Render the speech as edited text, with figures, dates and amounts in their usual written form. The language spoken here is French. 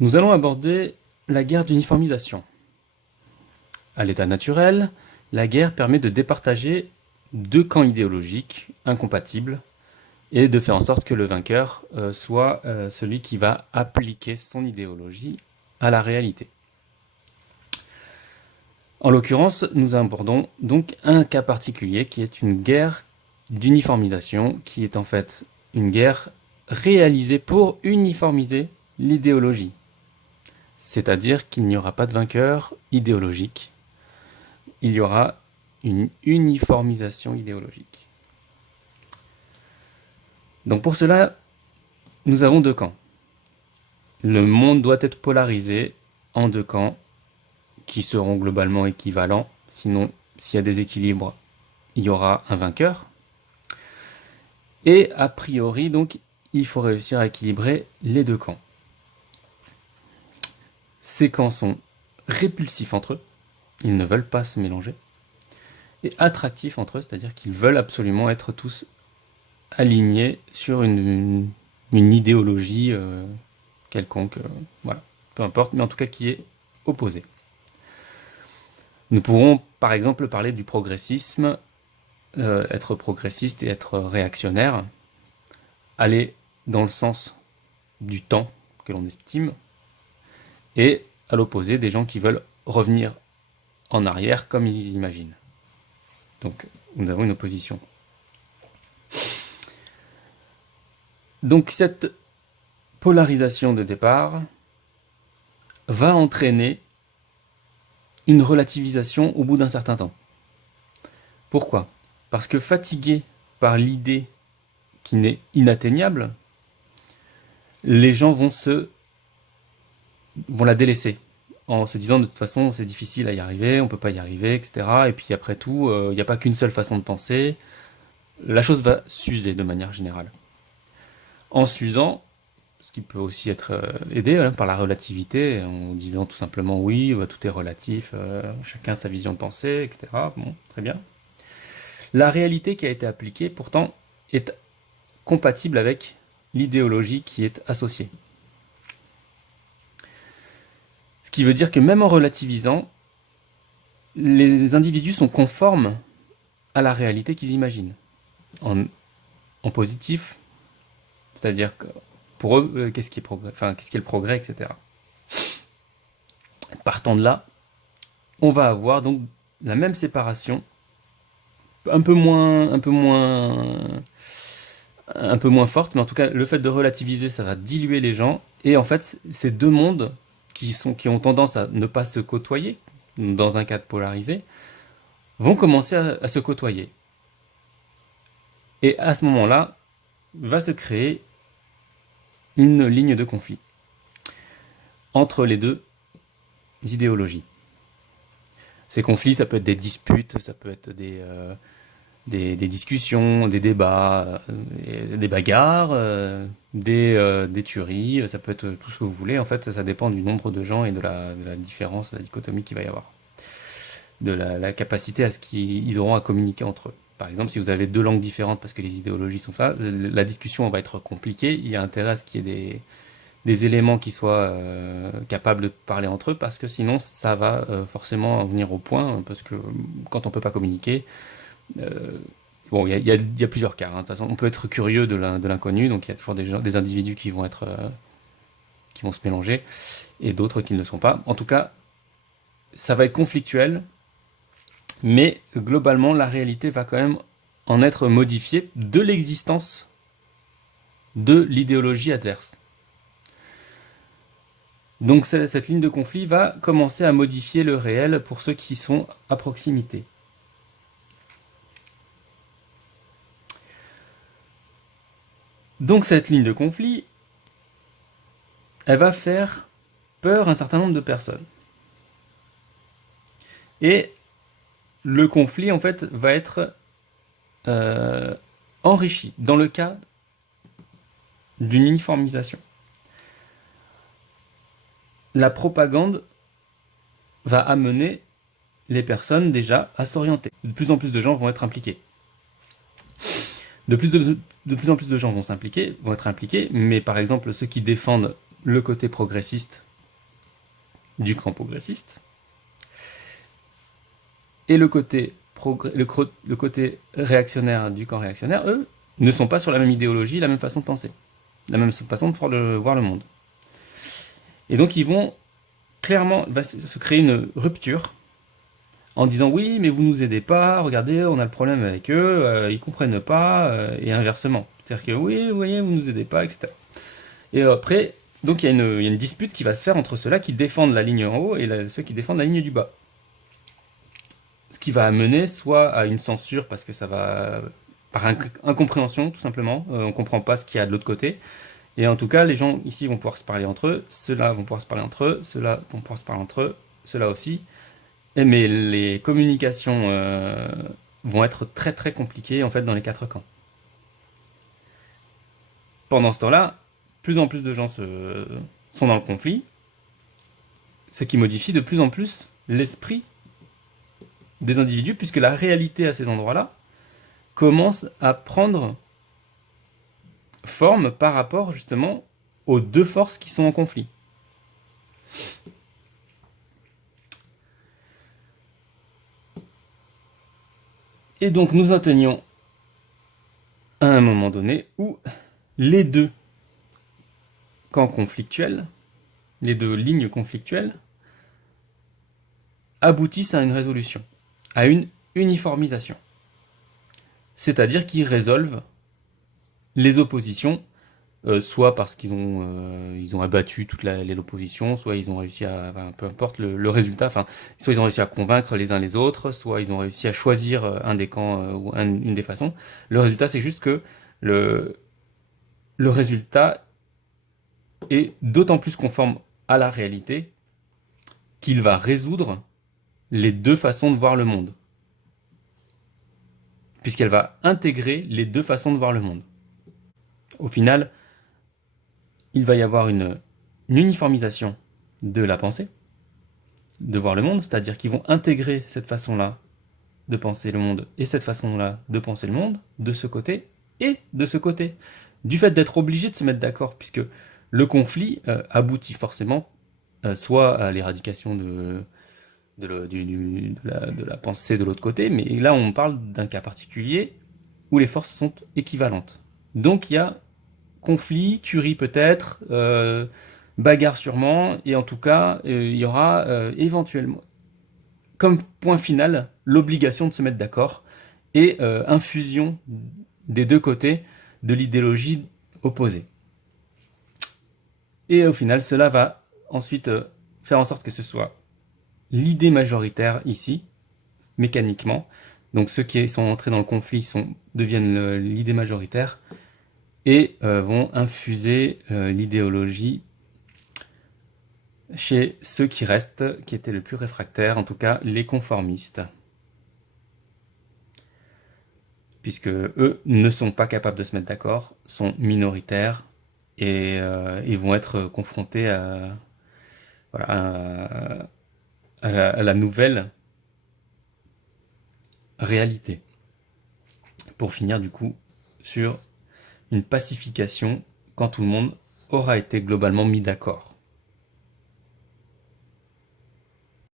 Nous allons aborder la guerre d'uniformisation. À l'état naturel, la guerre permet de départager deux camps idéologiques incompatibles et de faire en sorte que le vainqueur soit celui qui va appliquer son idéologie à la réalité. En l'occurrence, nous abordons donc un cas particulier qui est une guerre d'uniformisation, qui est en fait une guerre réalisée pour uniformiser l'idéologie. C'est-à-dire qu'il n'y aura pas de vainqueur idéologique, il y aura une uniformisation idéologique. Donc pour cela, nous avons deux camps. Le monde doit être polarisé en deux camps qui seront globalement équivalents. Sinon, s'il y a des équilibres, il y aura un vainqueur. Et a priori, donc, il faut réussir à équilibrer les deux camps. Ces camps sont répulsifs entre eux, ils ne veulent pas se mélanger, et attractifs entre eux, c'est-à-dire qu'ils veulent absolument être tous alignés sur une idéologie quelconque, voilà, peu importe, mais en tout cas qui est opposée. Nous pourrons par exemple parler du progressisme, être progressiste et être réactionnaire, aller dans le sens du temps que l'on estime, et à l'opposé des gens qui veulent revenir en arrière comme ils imaginent. Donc nous avons une opposition. Donc cette polarisation de départ va entraîner une relativisation au bout d'un certain temps. Pourquoi ? Parce que fatigués par l'idée qui n'est inatteignable, les gens vont la délaisser en se disant de toute façon c'est difficile à y arriver, on peut pas y arriver, etc. Et puis après tout, il n'y a pas qu'une seule façon de penser. La chose va s'user de manière générale. En s'usant, ce qui peut aussi être aidé par la relativité, en disant tout simplement oui, tout est relatif, chacun sa vision de pensée, etc. Bon, très bien. La réalité qui a été appliquée, pourtant, est compatible avec l'idéologie qui est associée. Ce qui veut dire que même en relativisant, les individus sont conformes à la réalité qu'ils imaginent. En positif, c'est-à-dire que pour eux, qu'est-ce qui est le progrès, etc. Partant de là, on va avoir donc la même séparation, un peu moins forte, mais en tout cas, le fait de relativiser, ça va diluer les gens. Et en fait, ces deux mondes qui ont tendance à ne pas se côtoyer, dans un cadre polarisé, vont commencer à se côtoyer. Et à ce moment-là, va se créer une ligne de conflit entre les deux idéologies. Ces conflits, ça peut être des disputes, ça peut être des discussions, des débats, des bagarres, des tueries, ça peut être tout ce que vous voulez. En fait, ça dépend du nombre de gens et de la différence, de la dichotomie qu'il va y avoir. De la capacité à ce qu'ils auront à communiquer entre eux. Par exemple, si vous avez deux langues différentes parce que les idéologies sont là, la discussion va être compliquée. Il y a intérêt à ce qu'il y ait des éléments qui soient capables de parler entre eux, parce que sinon ça va forcément venir au point, parce que quand on peut pas communiquer, bon, il y a plusieurs cas, hein. De toute façon, on peut être curieux de l'inconnu, donc il y a toujours des individus qui vont se mélanger, et d'autres qui ne le sont pas. En tout cas, ça va être conflictuel, mais globalement, la réalité va quand même en être modifiée de l'existence de l'idéologie adverse. Donc cette ligne de conflit va commencer à modifier le réel pour ceux qui sont à proximité. Donc cette ligne de conflit, elle va faire peur à un certain nombre de personnes. Et le conflit, en fait, va être enrichi dans le cas d'une uniformisation. La propagande va amener les personnes déjà à s'orienter. De plus en plus de gens vont être impliqués. De plus en plus de gens vont être impliqués, mais par exemple ceux qui défendent le côté progressiste du camp progressiste. Et le côté réactionnaire du camp réactionnaire, eux, ne sont pas sur la même idéologie, la même façon de penser, la même façon de voir le monde. Et donc ils vont clairement va se créer une rupture en disant oui, mais vous nous aidez pas, regardez, on a le problème avec eux, ils comprennent pas, et inversement. C'est-à-dire que oui, vous voyez, vous nous aidez pas, etc. Et après, donc il y a une dispute qui va se faire entre ceux-là qui défendent la ligne en haut et ceux qui défendent la ligne du bas. Ce qui va amener soit à une censure parce que ça va par incompréhension tout simplement, on comprend pas ce qu'il y a de l'autre côté. Et en tout cas, les gens ici vont pouvoir se parler entre eux, ceux-là vont pouvoir se parler entre eux, ceux-là vont pouvoir se parler entre eux, ceux-là aussi. Mais les communications vont être très très compliquées en fait dans les quatre camps. Pendant ce temps-là, plus en plus de gens sont dans le conflit, ce qui modifie de plus en plus l'esprit des individus, puisque la réalité à ces endroits-là commence à prendre forme par rapport justement aux deux forces qui sont en conflit. Et donc nous atteignons à un moment donné où les deux camps conflictuels, les deux lignes conflictuelles, aboutissent à une résolution, à une uniformisation. C'est-à-dire qu'ils résolvent les oppositions, soit parce qu'ils ont abattu toute l'opposition, soit ils ont réussi à, enfin, peu importe le résultat, enfin, soit ils ont réussi à convaincre les uns les autres, soit ils ont réussi à choisir un des camps ou une des façons. Le résultat, c'est juste que le résultat est d'autant plus conforme à la réalité qu'il va résoudre les deux façons de voir le monde. Puisqu'elle va intégrer les deux façons de voir le monde. Au final, il va y avoir une uniformisation de la pensée, de voir le monde, c'est-à-dire qu'ils vont intégrer cette façon-là de penser le monde et cette façon-là de penser le monde, de ce côté et de ce côté. Du fait d'être obligé de se mettre d'accord, puisque le conflit aboutit forcément soit à l'éradication de la pensée de l'autre côté, mais là on parle d'un cas particulier où les forces sont équivalentes. Donc il y a conflit, tuerie peut-être, bagarre sûrement, et en tout cas il y aura éventuellement, comme point final, l'obligation de se mettre d'accord, et infusion des deux côtés de l'idéologie opposée. Et au final, cela va ensuite faire en sorte que ce soit l'idée majoritaire ici, mécaniquement. Donc ceux qui sont entrés dans le conflit deviennent l'idée majoritaire et vont infuser l'idéologie chez ceux qui restent, qui étaient les plus réfractaires, en tout cas les conformistes. Puisque eux ne sont pas capables de se mettre d'accord, sont minoritaires et ils vont être confrontés à, voilà, à la nouvelle réalité. Pour finir du coup sur une pacification quand tout le monde aura été globalement mis d'accord.